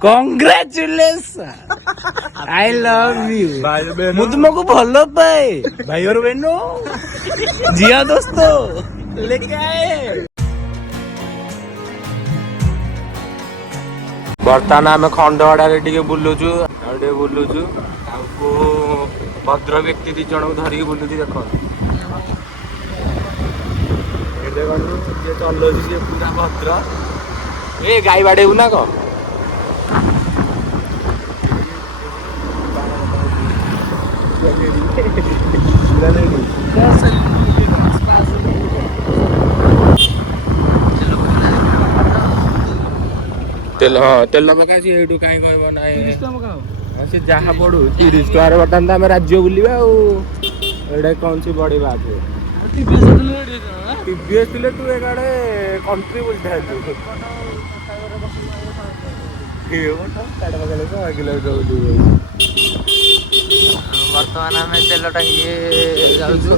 Congratulations! I love you. ମୁଁ ତୁମକୁ ଭଲ ପାଏ ଭାଇ और बहनों जिया दोस्तों लेके आए। ବର୍ତ୍ତମାନ ଆମେ ଖଣ୍ଡଗଡାରେ ଟିକେ ବୁଲୁଛୁ ଆମକୁ ଭଦ୍ର ବ୍ୟକ୍ତି 2 ଜଣଙ୍କୁ ଧରିକି ବୁଲୁଛି ଦେଖ ଯିଏ ଚଲଉଛି ସିଏ ପୁରା ଭଦ୍ର ଏ ଗାଈ ବାଡେଇବୁ ନା କଣ ତେଲ ତେଲ ପକା ସିଏ ଏଇଠୁ କାହିଁ କହିବ ନାହିଁ ସେ ଯାହା ପଡୁ 30 ଟଙ୍କାରେ ବର୍ତ୍ତମାନ ତ ଆମେ ରାଜ୍ୟ ବୁଲିବା ଆଉ ଏଇଟା କଣ ସି ବଢିବା TVS ଥିଲେ ତୁ ଏକାଡେ କଣ୍ଟ୍ରି ବୁଲିଥାନ୍ତୁ ବର୍ତ୍ତମାନ ଆମେ ତେଲ ଟାଙ୍କି ଯାଉଛୁ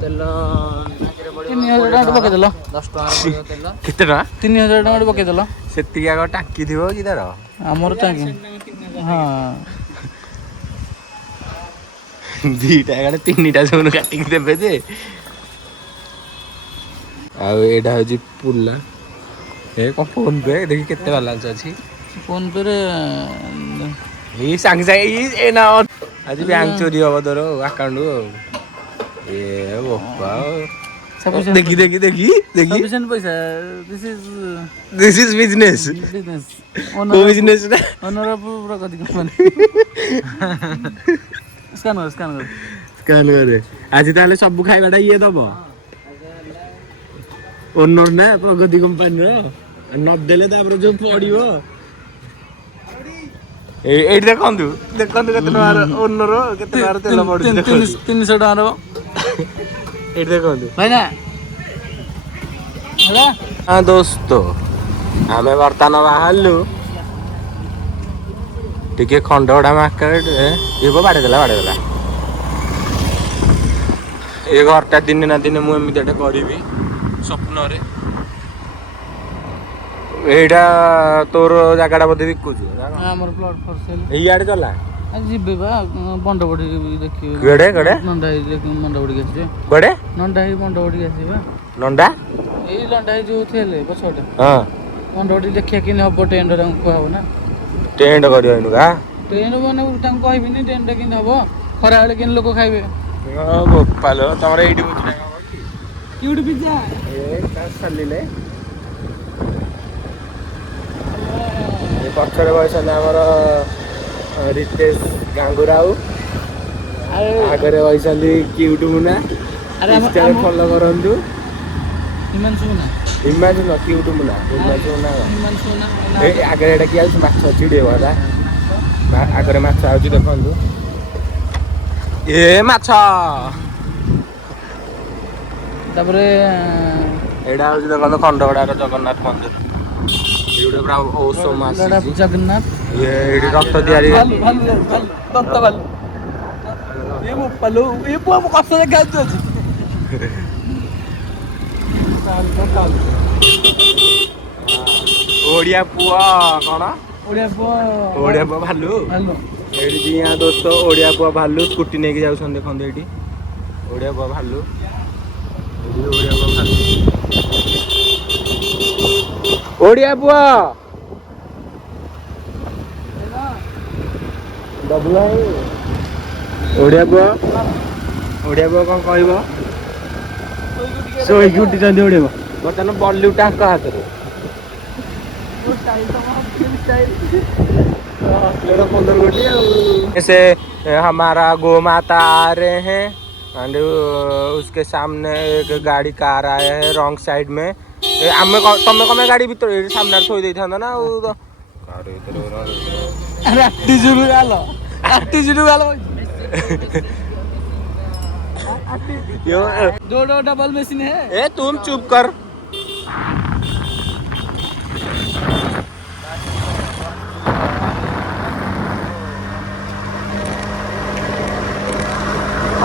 ତେଲ 3000 ଟଙ୍କା ପକେଇଦେଲ 10 ଟଙ୍କା ତେଲ କେତେ ଟଙ୍କା 3000 ଟଙ୍କା ପକେଇଦେଲ ସେତିକି ଆଗ ଟାଙ୍କି ଥିବ କି ତାର ଆମର ଟାଙ୍କି ହଁ 2ଟା ଗାଡି 3ଟା ସବୁ କାଟିକି ଦେବେ ଯେ ଆଉ ଏଇଟା ହଉଛି ପୁଲା ଏ କଣ ଫୋନ ପେ ଦେଖି କେତେ ବାଲାନ୍ସ ଅଛି ଫୋନ ପେ ରେ ଏଇ ସାଙ୍ଗେ ସାଙ୍ଗେ ଏ ନା ଆଜି ବ୍ୟାଙ୍କ ଚୋରି ହବ ତୋର ଆକାଉଣ୍ଟ ଆଉ ଏ ବୋପା ଦେଖି sufficient ପଇସା this is business କୋ ବିଜନେସ ଟା owner of Pragati company scan କରେ ଆଜି ତାହେଲେ ସବୁ ଖାଇବାଟା ଇଏ ଦବ ଓନର ନା ପ୍ରଗତି କମ୍ପାନୀର ନଦେଲେ ତାପରେ ଯୋଉ ପଡିବ ଏଇଠି ଦେଖନ୍ତୁ କେତେ ଟଙ୍କାର ଓନର କେତେ ଟଙ୍କାର ତେଲ ପଡୁଛି 300 ଟଙ୍କାର ଏଇଠି ଦେଖନ୍ତୁ ଭାଇ ନା ହେଲା ହଁ ଦୋସ୍ତ ଆମେ ବର୍ତ୍ତମାନ ବାହାରିଲୁ ଟିକେ ଖଣ୍ଡଗଡା ମାର୍କେଟ ବାଡେଇଦେଲା ଏ ଘରଟା ଦିନେ ନା ଦିନେ ମୁଁ ଏମିତି ଗୋଟେ କରିବି ସ୍ୱପ୍ନରେ ଏଇଟା ତୋର ଜାଗାଟା ବୋଧେ ବିକୁଛୁ ଆମର ପ୍ଲଟ ଫର ସେଲ ଏଇଆଡେ ଚଲା ଯିବେ ବା ମଣ୍ଡପଟି ଦେଖିବେ କୁଆଡେ ନଣ୍ଡା ମଣ୍ଡପଟିକି ଆସିବେ କୁଆଡେ ନଣ୍ଡା ମଣ୍ଡପଟିକି ଆସିବା ନଣ୍ଡା ଏଇ ଲଣ୍ଡା ଯୋଉ ଥିଲେ ପଛଟେ ହଁ ମଣ୍ଡପଟି ଦେଖିବା କେମିତି ହବ ଟେଣ୍ଡ ତାଙ୍କୁ କୁହାହବ ନା ଟେଣ୍ଡ କରିବ ଏଇନୁକା ଟେଣ୍ଡ ମାନେ ତାଙ୍କୁ କହିବିନି ଟେଣ୍ଡ କେମିତି ହବ ଖରାବେଳେ କେମିତି ଲୋକ ଖାଇବେ ବୋପାଲୋ ତମର ଏଇଠି ବୁଝିଲା କିଉଠି ପିଜ୍ଜା ଏ ଚାଲିଲେ ପଛରେ ବସିଛନ୍ତି ଆମର ରିତେଶ ଗାଙ୍ଗୁରାଉ ଆଗରେ ବସିଛନ୍ତି କିଉଟୁ ମୁନା ଫଲୋ କରନ୍ତୁ ହିମାଂଶୁ ନା କିଉଟୁ ମୁନା ଆଗରେ ଏଇଟା କିଏ ଆଉଛି ମାଛ ଚିଡେଇବ ହେଲା ଆଗରେ ମାଛ ଆଉଛି ଦେଖନ୍ତୁ ଏ ମାଛ ତାପରେ ଏଇଟା ହଉଛି ଦେଖନ୍ତୁ ଖଣ୍ଡଗଡାର ଜଗନ୍ନାଥ ମନ୍ଦିର ଏଇଟା ପୁରା ଔଷଧ ଜଗନ୍ନାଥ ଏଇଠି ରଥ ତିଆରି ଓଡିଆ ପୁଅ କଣ ଓଡିଆ ପୁଅ ଭାଲୁ ଏଇଠି ଦିଆ ଦୋସ୍ତ ଓଡିଆ ପୁଅ ଭାଲୁ ସ୍କୁଟି ନେଇକି ଯାଉଛନ୍ତି ଦେଖନ୍ତୁ ଏଇଠି ଓଡିଆ ପୁଅ ଭାଲୁ ଓଡିଆ ପୁଅ ଓଡିଆ ପୁଅ କଣ କହିବ ଶୋଇକି ଉଠିଛନ୍ତି ଓଡିଆ ପୁଅ ବର୍ତ୍ତମାନ ବଲିଉଡ ତାଙ୍କ ହାତରେ से हमारा गो माता आ रहे हैं एंड उसके सामने एक गाड़ी कार आया है रॉन्ग साइड में आमे तमे कमे गाड़ी भीतर सामने थोई देई थांदा ना गाड़ी भीतर दो डबल मशीन है ए तुम चुप कर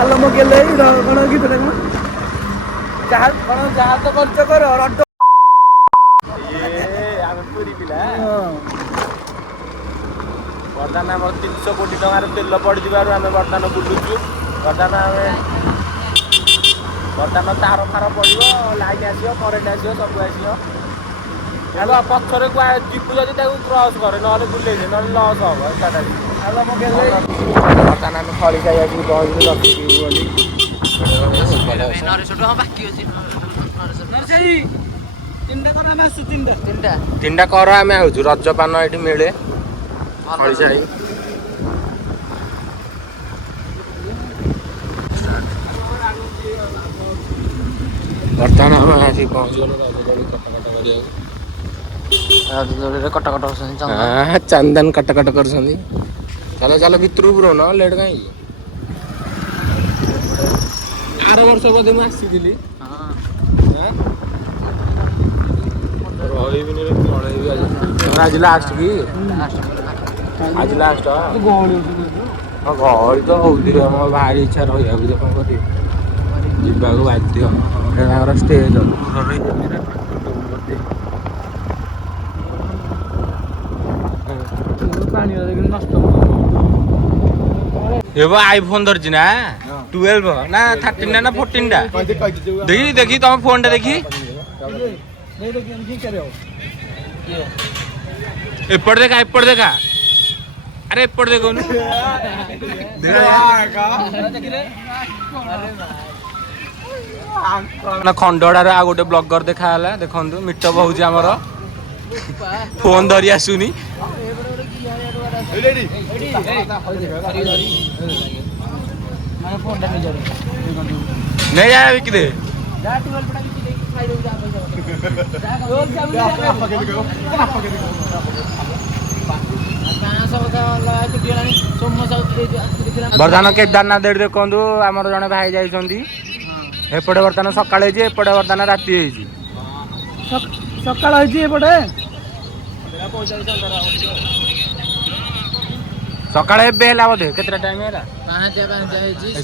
हेलो मो के ले कोन गीत रे जहाज कोन जहाज तो कर रड ये आमे पूरी पिला ବର୍ତ୍ତମାନ ଆମର 300 କୋଟି ଟଙ୍କାର ତେଲ ପଡ଼ିଯିବାରୁ ଆମେ ବର୍ତ୍ତମାନ ବୁଲୁଛୁ। ବର୍ତ୍ତମାନ ତାର ଫାର ପଡ଼ିବ, ଲାଇଟ୍ ଆସିବ, କରେଣ୍ଟ ଆସିବ, ସବୁ ଆସିବ। ଏବେ ପଛରେ ଯିବୁ ଯଦି ତାକୁ କ୍ରସ୍ କରେ, ନହେଲେ ବୁଲେଇଦେ, ନହେଲେ ଲସ୍ ହବ। ବର୍ତ୍ତମାନ ଆମେ ଖଳି ଖାଇ ଆସିକି ପହଞ୍ଚିଲୁ ଲକ୍ଷ୍ମୀ ବୋଲି। ତିନିଟା କର ଆମେ ଆଉଛୁ। ରଜପାନ ଏଠି ମିଳେ ଖଳିସାହି। ବର୍ତ୍ତମାନ ଆମେ ଆସିକି ପହଞ୍ଚିଗଲୁ ରଜଦୋଳିରେ କଟାକଟ କରୁଛନ୍ତି। ଚନ୍ଦନ କଟାକଟ କରୁଛନ୍ତି। ଚାଲ ଚାଲ ଭିତରକୁ ପୁର ନ ଲେଟ୍ କାହିଁକି? ଆର ବର୍ଷ ବୋଧେ ମୁଁ ଆସିଥିଲି। ରହିବିନି ରେ, ପଳେଇବି ଆଜି। ଆଜି ଲାଷ୍ଟ କି? ଆଜି ଲାଷ୍ଟ। ହଁ ଗହଳି ତ ହଉଛି ରେ, ମୋ ଭାରି ଇଚ୍ଛା ରହିବାକୁ ଯେ କଣ କରିବି, ଯିବାକୁ ବାଧ୍ୟ। ତାଙ୍କର ଷ୍ଟେଜ ଆଇଫୋନ ଧରିଛି ନା 12 ନା 13 ନା 14 ଟା ଦେଖି ତମ ଫୋନ ଟା ଦେଖି ଏପଟେ ଦେଖା ଆରେ ଏପଟେ ଦେଖୁନୁ ଖଣ୍ଡଡାରେ ଆଉ ଗୋଟେ ବ୍ଲଗର ଦେଖା ହେଲା। ଦେଖନ୍ତୁ ମିଟଅପ୍ ହଉଛି ଆମର। ଫୋନ ଧରି ଆସୁନି। ନେଇ ଯା ବିକିଦେ। ବର୍ତ୍ତମାନ କେଦାରନାଥ ଏଠି ଦେଖନ୍ତୁ, ଆମର ଜଣେ ଭାଇ ଯାଇଛନ୍ତି। ଏପଟେ ବର୍ତ୍ତମାନ ସକାଳ ହେଇଛି, ଏପଟେ ବର୍ତ୍ତମାନ ରାତି ହେଇଛି। ସକାଳ ହେଇଛି ଏପଟେ, ସକାଳ ଏବେ ହେଲା ବୋଧେ। କେତେଟା ଟାଇମ ହେଲା?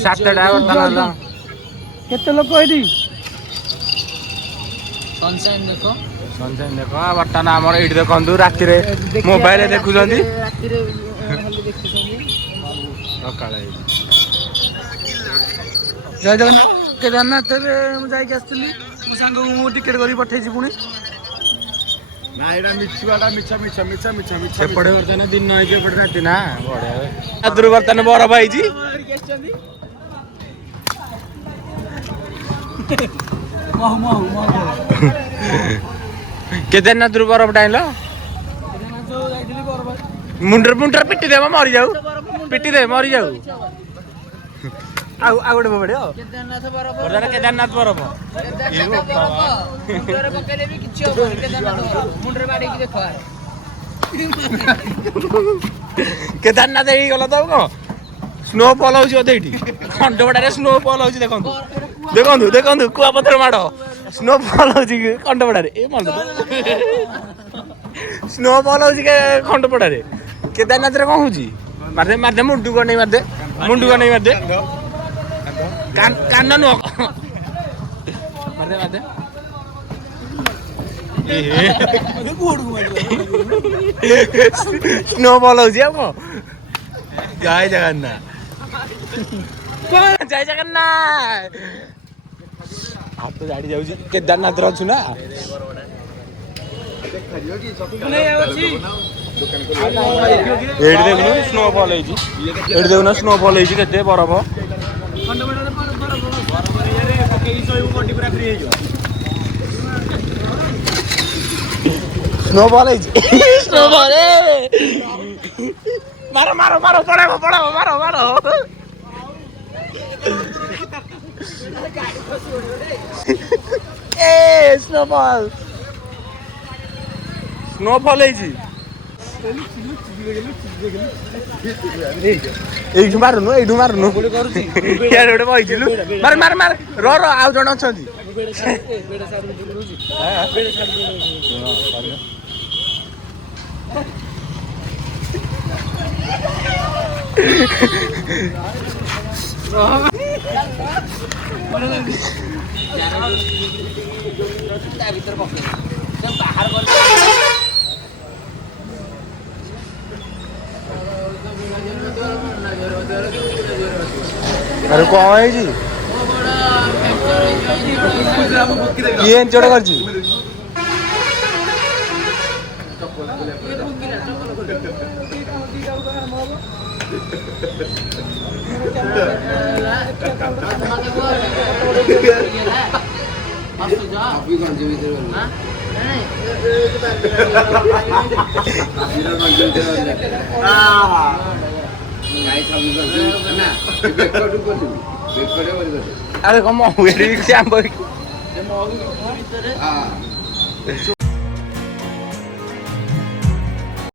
7ଟା ବର୍ତ୍ତମାନ ହେଲା। କେତେ ଲୋକ ଏଇଠି? ସନସାଇନ୍ ଦେଖ ବର୍ତ୍ତମାନ ଆମର ଏଇଠି ଦେଖନ୍ତୁ, ରାତିରେ ମୋବାଇଲ ଦେଖୁଛନ୍ତି। ସକାଳ ହେଇଛି। ଜୟ ଜଗନ୍ନାଥ। କେଦାରନାଥରେ ମୁଁ ଯାଇକି ଆସିଥିଲି, ମୋ ସାଙ୍ଗକୁ ମୁଁ ଟିକେଟ କରିକି ପଠେଇଛି। ପୁଣି ସେପଟେ ବର୍ତ୍ତମାନ ଦିନ ହେଇଛି, ଏପଟେ ରାତି ନା। ବଢିଆ ବର୍ତ୍ତମାନ ବରଫ ହେଇଛି। କେଦାରନାଥରୁ ବରଫ ଟାଣିଲ? ମୁଣ୍ଡରେ ପିଟି ଦେବ, ମରିଯାଉ। ପିଟି ଦେ, ମରିଯାଉ। ଆଉ ଗୋଟେ ପଡ଼ିବ କେଦାରନାଥ ବରଫ। କେଦାରନାଥ ହେଇଗଲ ତ କଣ? ସ୍ନୋ ଫଲ ହଉଛି ବୋଧେ ଏଇଠି। ଖଣ୍ଡପଡାରେ ସ୍ନୋ ଫଲ ହଉଛି। ଦେଖନ୍ତୁ କୁଆପଥର ମାଡ଼। ସ୍ନୋ ଫଲ ହଉଛି ଖଣ୍ଡପଡାରେ। ସ୍ନୋ ଫଲ ହଉଛି ଖଣ୍ଡପଡାରେ। କେଦାରନାଥରେ କଣ ହଉଛି? ମାରିଦେ ମୁଣ୍ଡକୁ ଅନେଇ ମାରିଦେ। କାନ ନୁହଁ, ମାରିଦେ। ସ୍ନୋ ଫଲ ହଉଛି। ଆଉ କଣ? ଜୟ ଜଗନ୍ନାଥ। ଜୟ ଜଗନ୍ନାଥ। ହାତ ଜାଡ଼ି ଯାଉଛି। କେଦାରନାଥରେ ଅଛୁ ନା? ଏଇଠି ଦେଖୁନୁ ସ୍ନୋଫଲ ହେଇଛି। କେତେ ବରଫ। ସ୍ନୋଫଲ ହେଇଛି। ମାର ପଳାଇବ। ସ୍ନୋଫଲ ହେଇଛି। ଏଇଠୁ ମାରୁନୁ। ଗୋଟେ ବଇଥିଲୁ। ମାର। ର ଆଉ ଜଣେ ଅଛନ୍ତି। ଆରେ କଣ ହେଇଛି? କିଏ ଏଞ୍ଚଡ଼ କରିଛି? ଆରେ କଣ